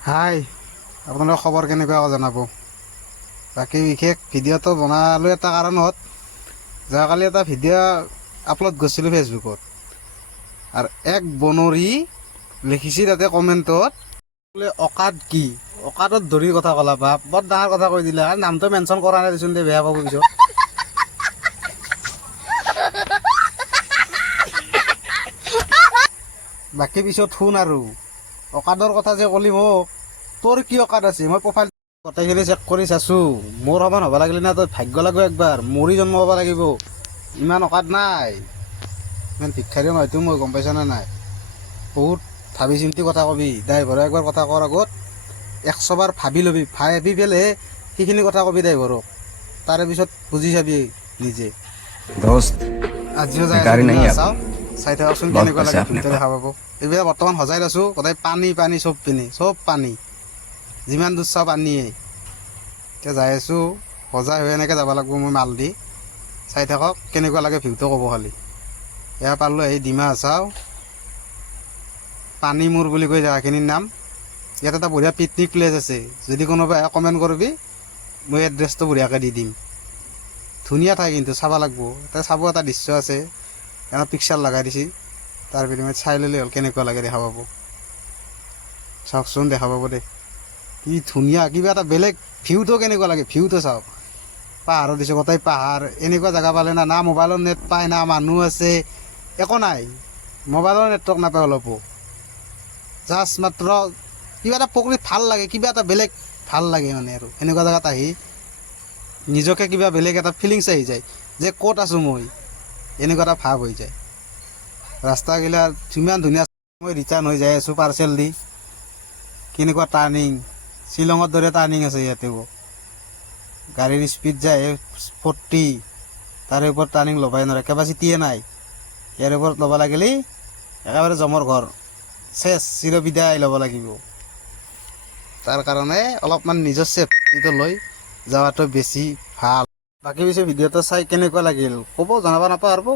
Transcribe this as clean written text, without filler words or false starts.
হাই, আপোনালোকৰ খবৰ কেনেকুৱা জনাব। বাকী বিশেষ ভিডিঅ'টো বনালোঁ এটা কাৰণত। যোৱাকালি এটা ভিডিঅ' আপলোড কৰিছিলোঁ ফেচবুকত, আৰু এক বনৰী লিখিছে তাতে কমেণ্টত, বোলে অকাদ কি, অকাদত ধৰি কথা ক'লা বা বৰ ডাঙৰ কথা কৈ দিলা। আৰু নামটো মেনশ্যন কৰা নাই দেচোন, দে বেয়া পাব পিছত। বাকী পিছত শুন, আৰু অকাদৰ কথা যে ক'লি মোক, তোৰ কি অকাদ আছে? মই প্ৰফাইল গোটেইখিনি চেক কৰি চাইছোঁ। মোৰ সমান হ'ব লাগিলে না তই ভাগ্য লাগিব, একবাৰ মৰি জন্ম হ'ব লাগিব। ইমান অকাদ নাই, ইমান ভিক্ষাৰী নহয়তো মই, গম পাইছানে নাই? বহুত ভাবি চিন্তি কথা কবি। ড্ৰাইভাৰে একবাৰ কথা কোৱাৰ আগত 100 বাৰ ভাবি ল'বি, ভাবি পেলাই সেইখিনি কথা কবি ড্ৰাইভাৰক। তাৰে পিছত বুজি চাবি নিজে। दोस्त আজিও যাই আছোঁ बेकारी नहीं ধুনীয়া है आप চাওঁ, চাই থাককচোন बहुत কেনেকুৱা पैसे লাগে, अपने ভিউটো पास। দেখা পাব। এইবিলাক বৰ্তমান সজাই আছোঁ, গোটেই পানী পানী চব পিনে, চব পানী, যিমান দূৰ চাওঁ পানীয়ে। এতিয়া যাই আছোঁ, সজাই হৈ এনেকৈ যাব লাগিব মই মাল দি। চাই থাকক কেনেকুৱা লাগে ভিউটো, ক'ব খালি। এয়া পালোঁ এই ডিমা হাছাও, পানী মূৰ বুলি কৈ জেগাখিনিৰ নাম। ইয়াত এটা বঢ়িয়া পিকনিক প্লেচ আছে, যদি কোনোবাই কমেণ্ট কৰিবি, মই এড্ৰেছটো বঢ়িয়াকৈ দি দিম। ধুনীয়া ঠাই কিন্তু, চাব লাগিব। তাতে চাব এটা দৃশ্য আছে, এটা পিকচাৰ লগাই দিছে, তাৰ বিনিময়ত চাই ল'লে হ'ল কেনেকুৱা লাগে, দেখা পাব। চাওকচোন, দেখা পাব দে, কি ধুনীয়া, কিবা এটা বেলেগ ভিউটো কেনেকুৱা লাগে, ভিউটো চাওক। পাহাৰৰ দিছে, গোটেই পাহাৰ। এনেকুৱা জেগা পালে না মোবাইলৰ নেট পায়, না মানুহ আছে, একো নাই। মোবাইলৰ নেটৱৰ্ক নাপায় অলপো, জাষ্ট মাত্ৰ কিবা এটা প্ৰকৃতিত ভাল লাগে, কিবা এটা বেলেগ ভাল লাগে মানে। আৰু এনেকুৱা জেগাত আহি নিজকে কিবা বেলেগ এটা ফিলিংছ আহি যায়, যে ক'ত আছোঁ মই, এনেকুৱা এটা ভাৱ হৈ যায়। ৰাস্তাগিলা ইমান ধুনীয়া। মই ৰিটাৰ্ণ হৈ যাই আছোঁ পাৰ্চেল দি। কেনেকুৱা টাৰ্ণিং, শ্বিলঙৰ দৰে টাৰ্ণিং আছে ইয়াতেও। গাড়ীৰ স্পীড যায় 40, তাৰে ওপৰত টাৰ্ণিং ল'বই নোৱাৰে, কেপাচিটিয়ে নাই। ইয়াৰ ওপৰত ল'ব লাগিলে একেবাৰে জমৰ ঘৰ, চেছ, চিৰবিদায় ল'ব লাগিব। তাৰ কাৰণে অলপমান নিজৰ ছেফটিটো লৈ যোৱাটো বেছি ভাল। বাকী পিছে ভিডিঅ'টো চাই কেনেকুৱা লাগিল ক'ব, জনাব নাপাহৰিব।